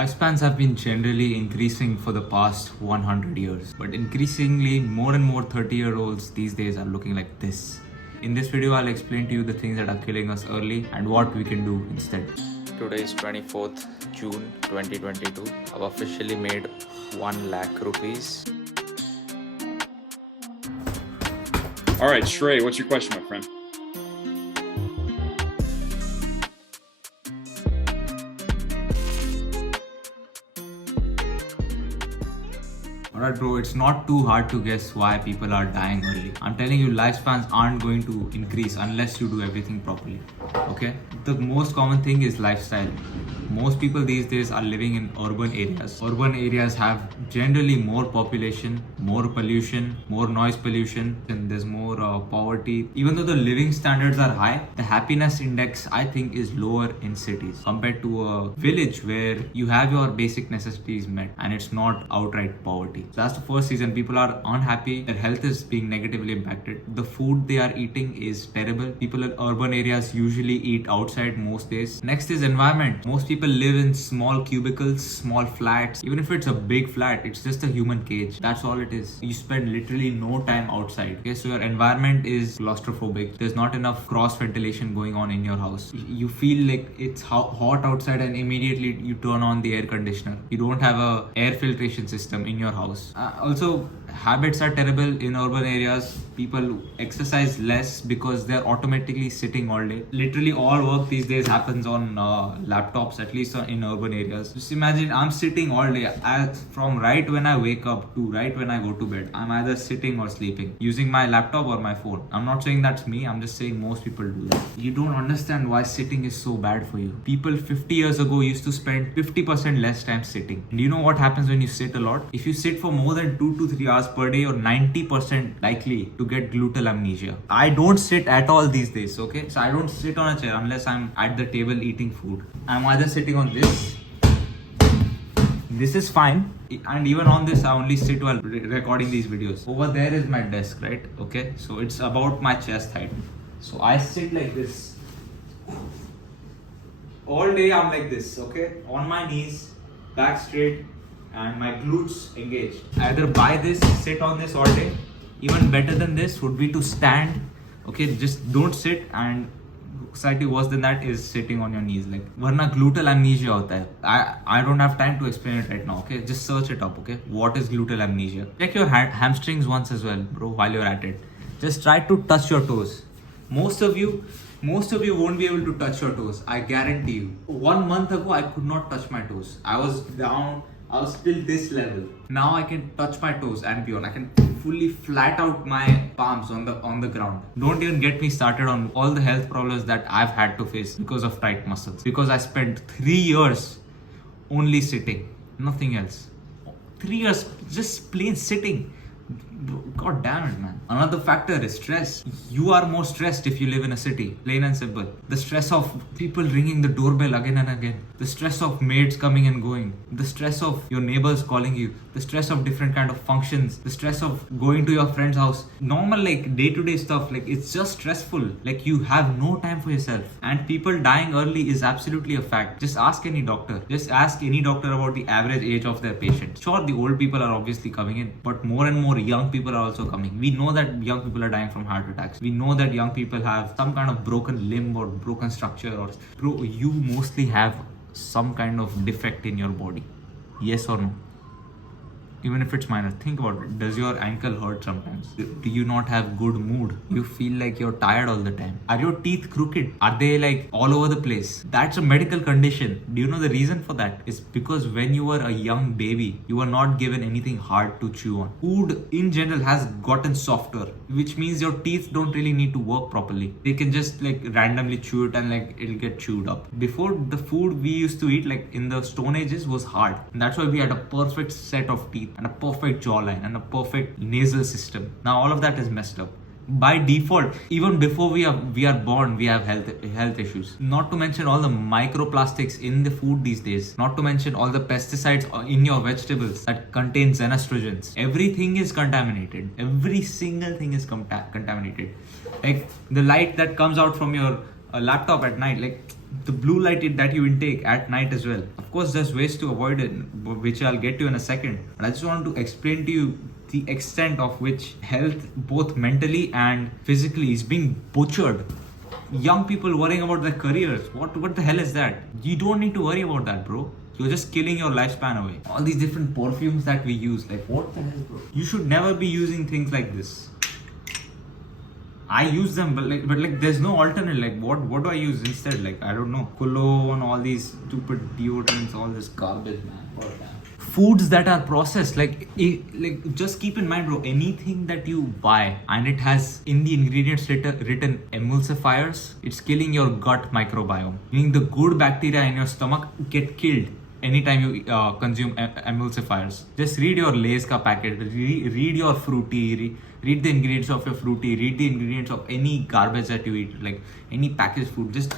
Lifespans have been generally increasing for the past 100 years, but increasingly more and more 30-year-olds these days are looking like this. In this video, I'll explain to you the things that are killing us early and what we can do instead. Today is 24th June 2022. I've officially made 1 lakh rupees. All right, Shrey, what's your question, my friend? Alright bro, it's not too hard to guess why people are dying early. I'm telling you, lifespans aren't going to increase unless you do everything properly. Okay? The most common thing is lifestyle. Most people these days are living in urban areas. Urban areas have generally more population, more pollution, more noise pollution, and there's more poverty. Even though the living standards are high, the happiness index I think is lower in cities compared to a village where you have your basic necessities met and it's not outright poverty. So that's the first reason people are unhappy. Their health is being negatively impacted. The food they are eating is terrible. People in urban areas usually eat outside most days. Next is environment. Most people live in small cubicles, small flats. Even if it's a big flat, it's just a human cage. That's all it is. You spend literally no time outside. Okay, so your environment is claustrophobic. There's not enough cross ventilation going on in your house. You feel like it's hot outside and immediately you turn on the air conditioner. You don't have a air filtration system in your house. Also, habits are terrible in urban areas. People exercise less because they're automatically sitting all day. Literally all work these days happens on laptops, at least in urban areas. Just imagine I'm sitting all day. From right when I wake up to right when I go to bed, I'm either sitting or sleeping using my laptop or my phone. I'm not saying that's me, I'm just saying most people do that. You don't understand why sitting is so bad for you. People 50 years ago used to spend 50% less time sitting. Do you know what happens when you sit a lot? If you sit for more than 2 to 3 hours per day, you're 90% likely to get gluteal amnesia. I don't sit at all these days, okay? So I don't sit on a chair unless I'm at the table eating food. I'm either sitting on this. This is fine. And even on this, I only sit while recording these videos. Over there is my desk, right? Okay, so it's about my chest height. So I sit like this. All day I'm like this, okay? On my knees, back straight, and my glutes engaged. Either buy this, sit on this all day. Even better than this would be to stand. Okay, just don't sit, and slightly worse than that is sitting on your knees. Like, varna gluteal amnesia hota hai. I don't have time to explain it right now. Okay, just search it up. Okay, what is gluteal amnesia? Check your hamstrings once as well, bro. While you're at it, just try to touch your toes. Most of you won't be able to touch your toes. I guarantee you. 1 month ago, I could not touch my toes. I was down. I was still this level. Now I can touch my toes and beyond. I can fully flat out my palms on the ground. Don't even get me started on all the health problems that I've had to face because of tight muscles. Because I spent 3 years only sitting, nothing else. 3 years just plain sitting. God damn it, man. Another factor is stress. You are more stressed if you live in a city, plain and simple. The stress of people ringing the doorbell again and again. The stress of maids coming and going. The stress of your neighbors calling you. The stress of different kind of functions. The stress of going to your friend's house. Normal like day-to-day stuff, like it's just stressful. Like you have no time for yourself. And people dying early is absolutely a fact. Just ask any doctor. Just ask any doctor about the average age of their patient. Sure, the old people are obviously coming in, but more and more young people are also coming. We know that young people are dying from heart attacks. We know that young people have some kind of broken limb or broken structure, or bro, you mostly have some kind of defect in your body. Yes or no? Even if it's minor, think about it. Does your ankle hurt sometimes? Do you not have good mood? You feel like you're tired all the time? Are your teeth crooked? Are they like all over the place? That's a medical condition. Do you know the reason for that? It's because when you were a young baby, you were not given anything hard to chew on. Food in general has gotten softer, which means your teeth don't really need to work properly. They can just like randomly chew it and like it'll get chewed up. Before, the food we used to eat like in the Stone Ages was hard. And that's why we had a perfect set of teeth and a perfect jawline and a perfect nasal system. Now all of that is messed up. By default, even before we are born, we have health issues. Not to mention all the microplastics in the food these days. Not to mention all the pesticides in your vegetables that contain xenostrogens. Everything is contaminated. Every single thing is contaminated. Like the light that comes out from your laptop at night, like the blue light that you intake at night as well. Of course, there's ways to avoid it, which I'll get to in a second. But I just want to explain to you the extent of which health, both mentally and physically, is being butchered. Young people worrying about their careers. What the hell is that? You don't need to worry about that, bro. You're just killing your lifespan away. All these different perfumes that we use, like what the hell, bro? You should never be using things like this. I use them, but like there's no alternate. Like what do I use instead? Like I don't know, cologne, all these stupid deodorants, all this garbage, man. What damn. Foods that are processed, like just keep in mind, bro. Anything that you buy and it has in the ingredients written emulsifiers, it's killing your gut microbiome. Meaning the good bacteria in your stomach get killed anytime you consume emulsifiers. Just read your Lay's ka packet, read your fruity, read the ingredients of your fruity, read the ingredients of any garbage that you eat, like any packaged food. Just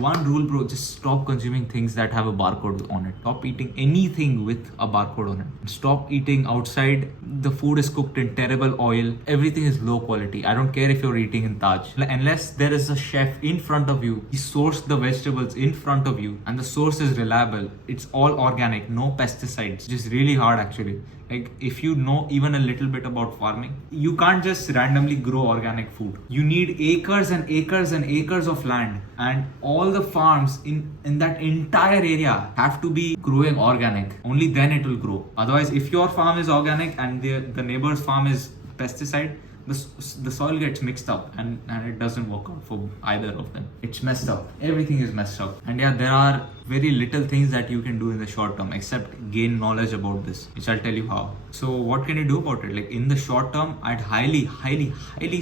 one rule, bro, just stop consuming things that have a barcode on it. Stop eating anything with a barcode on it. Stop eating outside. The food is cooked in terrible oil. Everything is low quality. I don't care if you're eating in Taj. Unless there is a chef in front of you, he sourced the vegetables in front of you and the source is reliable. It's all organic, no pesticides. Just really hard actually. Like if you know even a little bit about farming, you can't just randomly grow organic food. You need acres and acres and acres of land, and all the farms in that entire area have to be growing organic. Only then it will grow. Otherwise, if your farm is organic and the neighbor's farm is pesticide, the soil gets mixed up and it doesn't work out for either of them. It's messed up. Everything is messed up. And yeah, there are very little things that you can do in the short term except gain knowledge about this, which I'll tell you how. So what can you do about it? Like in the short term, I'd highly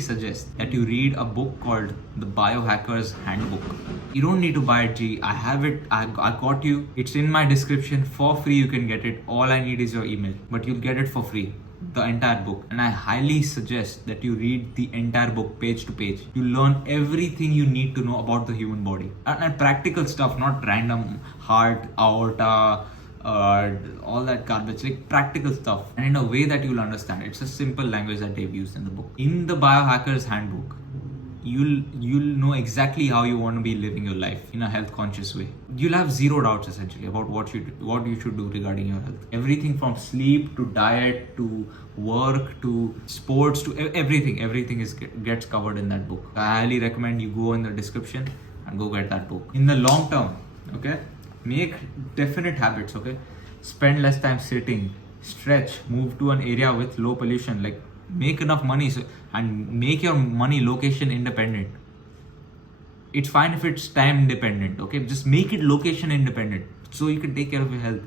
suggest that you read a book called The Biohacker's Handbook. You don't need to buy it, G. I have it. I got you. It's in my description for free. You can get it. All I need is your email, but you'll get it for free. The entire book, and I highly suggest that you read the entire book page to page. You learn everything you need to know about the human body and practical stuff, not random heart, aorta, all that garbage, like practical stuff, and in a way that you'll understand. It's a simple language that they've used in the book. In the Biohacker's Handbook, you'll know exactly how you want to be living your life in a health conscious way. You'll have zero doubts essentially about what you should do regarding your health. Everything from sleep to diet to work to sports to everything gets covered in that book. I highly recommend you go in the description and go get that book. In the long term, okay, make definite habits, okay? Spend less time sitting, stretch, move to an area with low pollution, like make enough money and make your money location independent. It's fine if it's time independent, okay? Just make it location independent so you can take care of your health.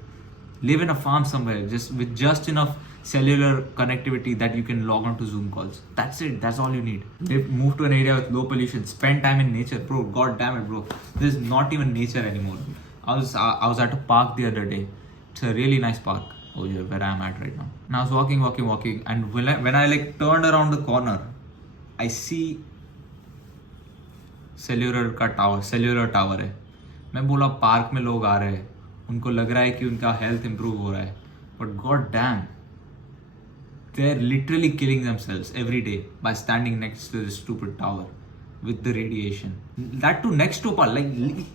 Live in a farm somewhere with just enough cellular connectivity that you can log on to Zoom calls. That's it. That's all you need. Move to an area with low pollution. Spend time in nature, bro. God damn it, bro. There's not even nature anymore. I was at a park the other day. It's a really nice park over here where I am at right now. And I was walking, and when I like turned around the corner, I see cellular tower है. मैं बोला park में लोग आ रहे हैं, उनको लग रहा है कि उनका हेल्थ इंप्रूव हो रहा है, but god damn, they're literally killing themselves every day by standing next to this stupid tower with the radiation. That too next to a park, like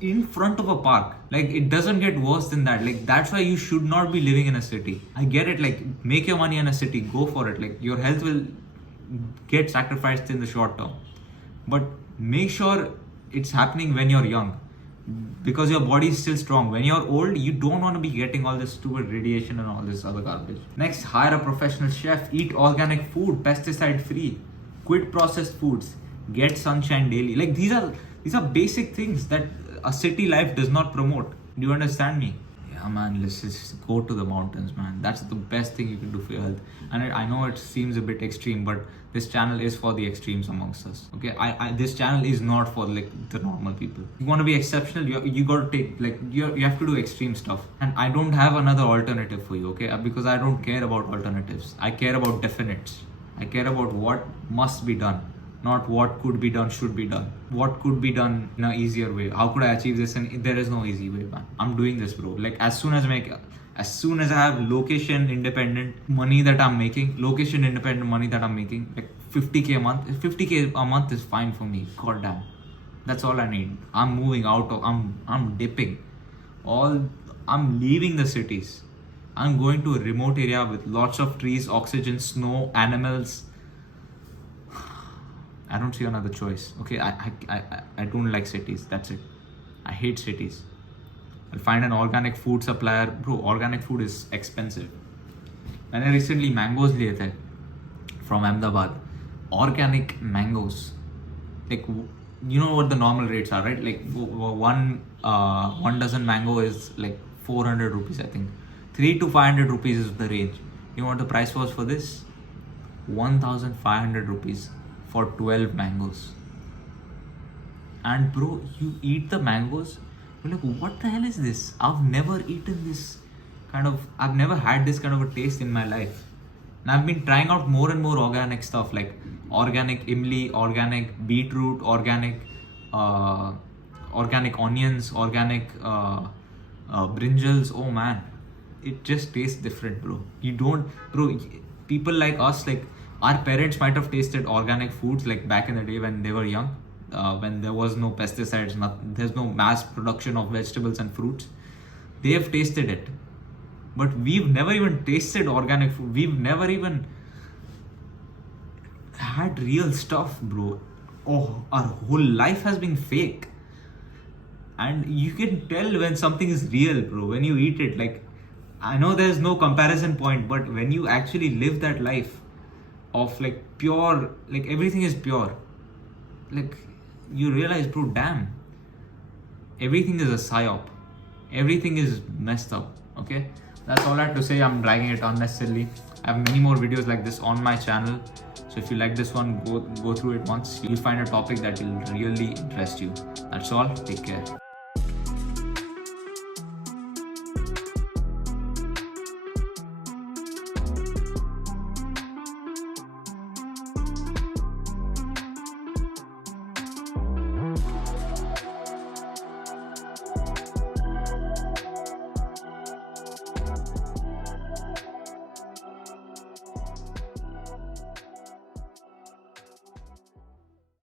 in front of a park. Like it doesn't get worse than that. Like that's why you should not be living in a city. I get it, like make your money in a city, go for it. Like your health will get sacrificed in the short term, but make sure it's happening when you're young, because your body is still strong. When you're old, you don't want to be getting all this stupid radiation and all this other garbage. Next, hire a professional chef, eat organic food, pesticide free, quit processed foods, get sunshine daily. Like these are basic things that a city life does not promote. Do you understand me? Yeah, man, let's just go to the mountains, man. That's the best thing you can do for your health. And I know it seems a bit extreme, but this channel is for the extremes amongst us. Okay, this channel is not for like the normal people. You want to be exceptional, you got to take like you have to do extreme stuff. And I don't have another alternative for you, okay? Because I don't care about alternatives. I care about definites. I care about what must be done, not what could be done, should be done. What could be done in an easier way? How could I achieve this? And there is no easy way, man. I'm doing this, bro. Like as soon as I have location independent money that I'm making, like 50k a month, 50k a month is fine for me. God damn. That's all I need. I'm moving out of. I'm dipping. I'm leaving the cities. I'm going to a remote area with lots of trees, oxygen, snow, animals. I don't see another choice. Okay, I don't like cities. That's it. I hate cities. I'll find an organic food supplier. Bro, organic food is expensive. मैंने recently mangoes लिए थे from Ahmedabad. Organic mangoes. Like, you know what the normal rates are, right? Like one dozen mango is like 400 rupees, I think. 3 to 500 rupees is the range. You know what the price was for this? 1,500 rupees for 12 mangoes. And bro, you eat the mangoes, you're like, what the hell is this? I've never eaten this I've never had this kind of a taste in my life. And I've been trying out more and more organic stuff, like organic imli, organic beetroot, organic onions, organic brinjals. Oh man, it just tastes different, bro. People like us, like our parents might have tasted organic foods like back in the day when they were young, when there was no pesticides, there's no mass production of vegetables and fruits. They have tasted it. But we've never even tasted organic food. We've never even had real stuff, bro. Oh, our whole life has been fake. And you can tell when something is real, bro, when you eat it. Like, I know there's no comparison point, but when you actually live that life of like pure, like everything is pure, like you realize, bro, damn, everything is a psyop. Everything is messed up, okay? That's all I have to say. I'm dragging it unnecessarily. I have many more videos like this on my channel. So if you like this one, go through it once. You'll find a topic that will really interest you. That's all. Take care.